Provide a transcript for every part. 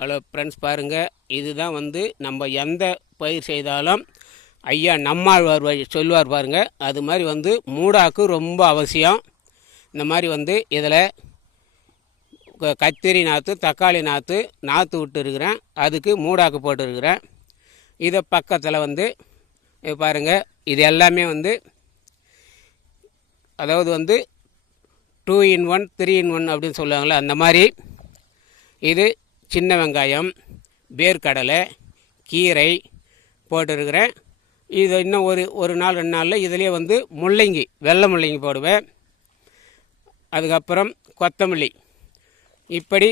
Hello friends, பாருங்கள். இதுதான் வந்து நம்ம எந்த பயிர் செய்தாலும் ஐயா நம்மாழ்வார் சொல்லுவார் பாருங்கள். அது மாதிரி வந்து மூடாக்கு ரொம்ப அவசியம். இந்த மாதிரி வந்து இதில் கத்திரி நாற்று, தக்காளி நாற்று விட்டு இருக்கிறேன். அதுக்கு மூடாக்கு போட்டுருக்கிறேன். இதை பக்கத்தில் வந்து பாருங்கள். இது எல்லாமே வந்து அதாவது வந்து 2 in 1 3 in 1 அப்படின்னு சொல்லுவாங்களே, அந்த மாதிரி. இது சின்ன வெங்காயம், வேர்க்கடலை, கீரை போட்டுருக்கிறேன். இது இன்னும் ஒரு நாள் 2 நாளில் இதிலே வந்து முள்ளங்கி, வெள்ளை முள்ளங்கி போடுவேன். அதுக்கப்புறம் கொத்தமல்லி. இப்படி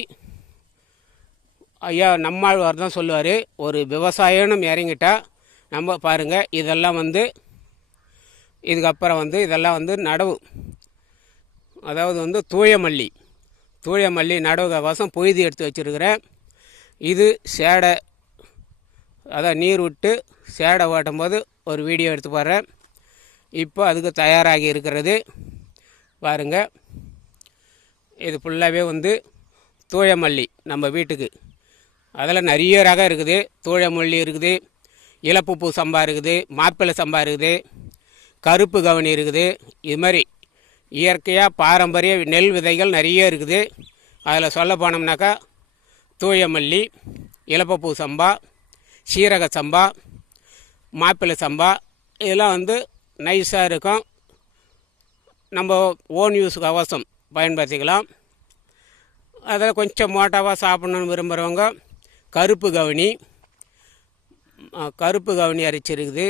ஐயா நம்மாழ்வார் தான் சொல்லுவார், ஒரு விவசாயம்னு இறங்கிட்டா நம்ம பாருங்கள். இதெல்லாம் வந்து இதுக்கப்புறம் வந்து இதெல்லாம் வந்து நடவு, அதாவது வந்து தூய மல்லி நடவு வாசம் பொய்து எடுத்து வச்சுருக்கிறேன். இது சேடை, அதான் நீர் விட்டு சேடை ஓட்டும் போது ஒரு வீடியோ எடுத்து போடுறேன். இப்போ அதுக்கு தயாராகி இருக்கிறது பாருங்கள். இது ஃபுல்லாகவே வந்து தூய மல்லி நம்ம வீட்டுக்கு. அதில் நிறைய ரகம் இருக்குது. தூய மல்லி இருக்குது, இலப்புப்பூ சம்பா இருக்குது, மாப்பிள்ளை சம்பா இருக்குது, கருப்பு கவனி இருக்குது. இது மாதிரி இயற்கையாக பாரம்பரிய நெல் விதைகள் நிறைய இருக்குது. அதில் சொல்ல போனோம்னாக்கா தூய மல்லி, இலப்பப்பூ சம்பா, சீரக சம்பா, மாப்பிள்ளை சம்பா, இதெல்லாம் வந்து நைஸாக இருக்கும். நம்ம ஓன் யூஸுக்கு அவசரம் பயன்படுத்திக்கலாம். அதில் கொஞ்சம் மோட்டாவாக சாப்பிட்ணுன்னு விரும்புகிறவங்க கருப்பு கவனி அரிச்சிருக்குது.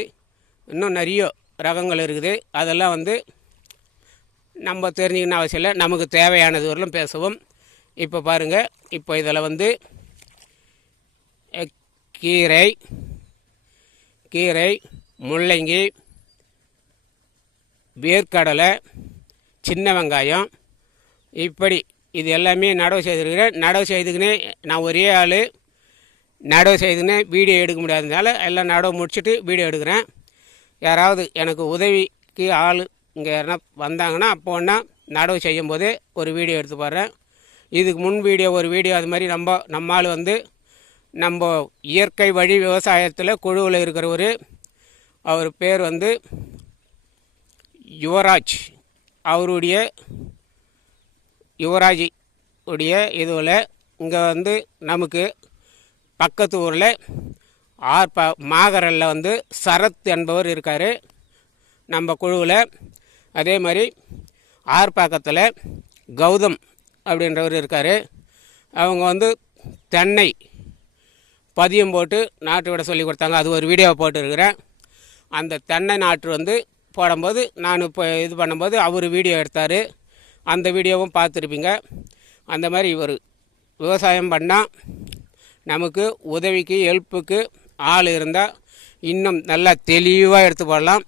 இன்னும் நிறைய ரகங்கள் இருக்குது. அதெல்லாம் வந்து நம்ம தெரிஞ்சுக்கணும் அவசியம் இல்லை. நமக்கு தேவையானது வரலும் பேசுவோம். இப்போ பாருங்கள். இப்போ இதில் வந்து கீரை, முள்ளங்கி, வேர்க்கடலை, சின்ன வெங்காயம், இப்படி இது எல்லாமே நடவு செய்திருக்கிறேன். நடவு செய்துக்கினே நான் ஒரே ஆள் நடவு செய்துக்கினே வீடியோ எடுக்க முடியாததுனால எல்லாம் நடவு முடிச்சுட்டு வீடியோ எடுக்கிறேன். யாராவது எனக்கு உதவிக்கு ஆள் இங்கே யாருன்னா வந்தாங்கன்னா அப்போன்னா நடவு செய்யும்போது ஒரு வீடியோ எடுத்து போடுறேன். இதுக்கு முன் ஒரு வீடியோ அது மாதிரி நம்ம ஆள் வந்து நம்ம இயற்கை வழி விவசாயத்தில் குழுவில் இருக்கிறவர். அவர் பேர் வந்து யுவராஜ் உடைய இதுவில் இங்கே வந்து நமக்கு பக்கத்து ஊரில் மாகரலில் வந்து சரத் என்பவர் இருக்கார் நம்ம குழுவில். அதே மாதிரி ஆர்ப்பாக்கத்தில் கௌதம் அப்படின்றவர் இருக்கார். அவங்க வந்து தென்னை பதியம் போட்டு நாட்டு விட சொல்லி கொடுத்தாங்க. அது ஒரு வீடியோவை போட்டுருக்கிறேன். அந்த தென்னை நாற்று வந்து போடும்போது நான் இப்போ இது பண்ணும்போது அவர் வீடியோ எடுத்தார். அந்த வீடியோவும் பார்த்துருப்பீங்க. அந்த மாதிரி இவர் விவசாயம் பண்ணால் நமக்கு உதவிக்கு ஹெல்ப்புக்கு ஆள் இருந்தால் இன்னும் நல்லா தெளிவாக எடுத்து போடலாம்.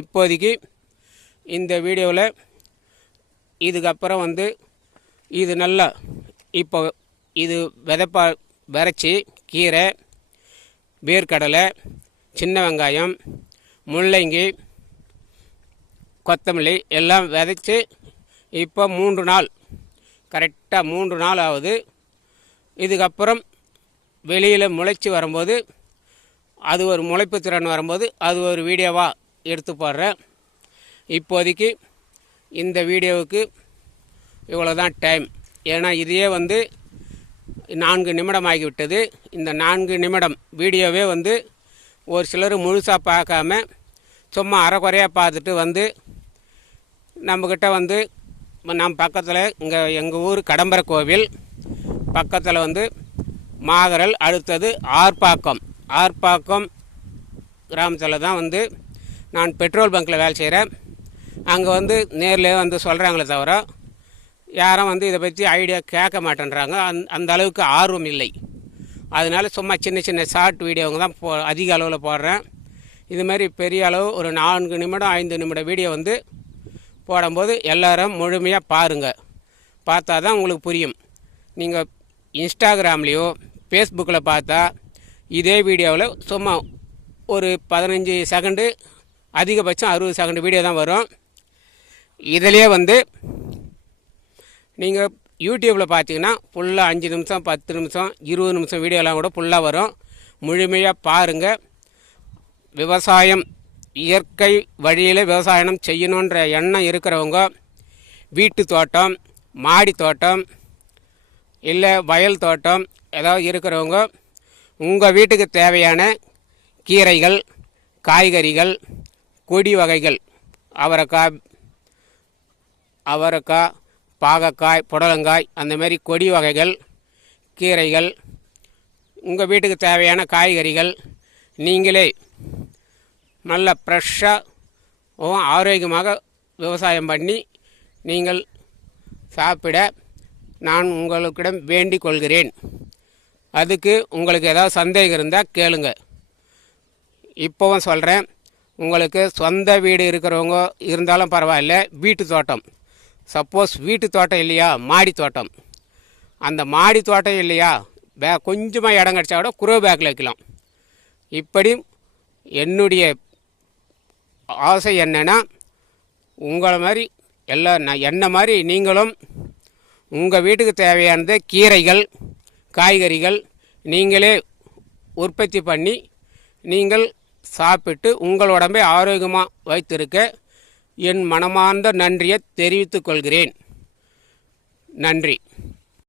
இப்போதைக்கு இந்த வீடியோவில் இதுக்கப்புறம் வந்து இது நல்லா இப்போ இது விரைச்சி கீரை, வேர்க்கடலை, சின்ன வெங்காயம், முள்ளங்கி, கொத்தமல்லி எல்லாம் விதைச்சி இப்போ 3 நாள், கரெக்டாக 3 நாள் ஆகுது. இதுக்கப்புறம் வெளியில் முளைச்சி வரும்போது அது ஒரு முளைப்பு திறன் வரும்போது அது ஒரு வீடியோவாக எடுத்து போடுறேன். இப்போதைக்கு இந்த வீடியோவுக்கு இவ்வளோ தான் டைம். ஏன்னா இதையே வந்து 4 நிமிடம் ஆகிவிட்டது. இந்த 4 நிமிடம் வீடியோவே வந்து ஒரு சிலர் முழுசாக பார்க்காம சும்மா அரைக்குறையாக பார்த்துட்டு வந்து நம்மக்கிட்ட வந்து நம்ம பக்கத்தில் இங்கே எங்கள் ஊர் கடம்பரை கோவில் பக்கத்தில் வந்து மாகரல், அடுத்தது ஆர்ப்பாக்கம் கிராமத்தில் தான் வந்து நான் பெட்ரோல் பங்க்கில் வேலை செய்கிறேன். அங்கே வந்து நேரில் வந்து சொல்கிறாங்களே தவிர யாரும் வந்து இதை பற்றி ஐடியா கேட்க மாட்டேன்றாங்க. அந்த அளவுக்கு ஆர்வம் இல்லை. அதனால சும்மா சின்ன ஷார்ட் வீடியோங்க தான் அதிக அளவில் போடுறேன். இதுமாதிரி பெரிய அளவு ஒரு 4 நிமிடம் 5 நிமிட வீடியோ வந்து போடும்போது எல்லோரும் முழுமையாக பாருங்கள். பார்த்தா தான் உங்களுக்கு புரியும். நீங்கள் இன்ஸ்டாகிராம்லேயோ ஃபேஸ்புக்கில் பார்த்தா இதே வீடியோவில் சும்மா ஒரு 15 செகண்டு, அதிகபட்சம் 60 செகண்டு வீடியோ தான் வரும். இதிலே வந்து நீங்கள் யூடியூப்பில் பார்த்தீங்கன்னா ஃபுல்லாக 5 நிமிஷம் 10 நிமிஷம் 20 நிமிஷம் வீடியோலாம் கூட ஃபுல்லாக வரும். முழுமையாக பாருங்கள். விவசாயம் இயற்கை வழியில் விவசாயம் செய்யணுன்ற எண்ணம் இருக்கிறவங்க வீட்டு தோட்டம், மாடி தோட்டம், இல்லை வயல் தோட்டம் ஏதாவது இருக்கிறவங்க உங்கள் வீட்டுக்கு தேவையான கீரைகள், காய்கறிகள், கொடி வகைகள், அவரைக்காய், பாகக்காய், புடலங்காய், அந்தமாரி கொடி வகைகள், கீரைகள், உங்கள் வீட்டுக்கு தேவையான காய்கறிகள் நீங்களே நல்ல ஃப்ரெஷ்ஷாக ஆரோக்கியமாக விவசாயம் பண்ணி நீங்கள் சாப்பிட நான் உங்களுக்கிடம் வேண்டிக் கொள்கிறேன். அதுக்கு உங்களுக்கு ஏதாவது சந்தேகம் இருந்தால் கேளுங்க. இப்போவும் சொல்கிறேன், உங்களுக்கு சொந்த வீடு இருக்கிறவங்க இருந்தாலும் பரவாயில்ல, வீட்டு தோட்டம், சப்போஸ் வீட்டு தோட்டம் இல்லையா, மாடி தோட்டம், அந்த மாடி தோட்டம் இல்லையா, கொஞ்சமாக இடம் கிடச்சா கூட குரோ பேக்கில் வைக்கலாம். இப்படி என்னுடைய ஆசை என்னென்னா, உங்களை மாதிரி என்ன மாதிரி நீங்களும் உங்கள் வீட்டுக்கு தேவையானது கீரைகள், காய்கறிகள் நீங்களே உற்பத்தி பண்ணி நீங்கள் சாப்பிட்டு உங்கள் உடம்பை ஆரோக்கியமாக வைத்திருக்க என் மனமார்ந்த நன்றியை தெரிவித்துக் கொள்கிறேன். நன்றி.